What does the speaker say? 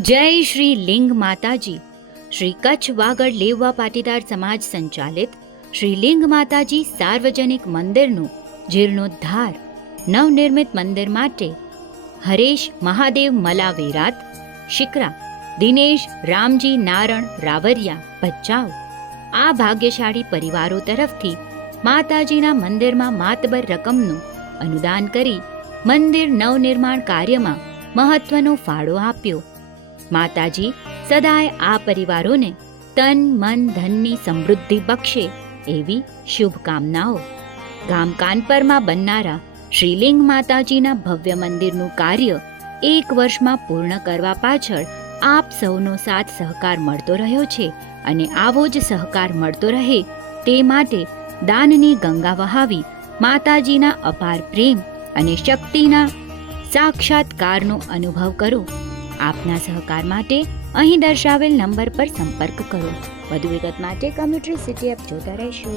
જય શ્રી લિંગ માતાજી. શ્રી કચ્છ વાગડ લેવવા પાટીદાર સમાજ સંચાલિત શ્રી લિંગ માતાજી સાર્વજનિક મંદિરનું જીર્ણોદ્ધાર નવનિર્મિત મંદિર માટે હરેશ મહાદેવ મલા વેરાત, શિકરા દિનેશ રામજી નારણ રાવરિયા ભચાઉ આ ભાગ્યશાળી પરિવારો તરફથી માતાજીના મંદિરમાં માતબર રકમનું અનુદાન કરી મંદિર નવનિર્માણ કાર્યમાં મહત્વનો ફાળો આપ્યો. માતાજી સદાય આ પરિવારોને તન મન ધનની સમૃદ્ધિ બક્ષે એવી શુભકામનાઓ. ગામ કાનપરમાં બનનારા શ્રીલિંગ માતાજીના ભવ્ય મંદિરનું કાર્ય 1 વર્ષમાં પૂર્ણ કરવા પાછળ આપ સૌનો સાથ સહકાર મળતો રહ્યો છે અને આવો જ સહકાર મળતો રહે તે માટે દાનની ગંગા વહાવી માતાજીના અપાર પ્રેમ અને શક્તિના સાક્ષાત્કારનો અનુભવ કરો. આપના સહકાર માટે અહીં દર્શાવેલ નંબર પર સંપર્ક કરો. વધુ વિગત માટે કમ્યુનિટી સિટી એપ જોતા રહેશો.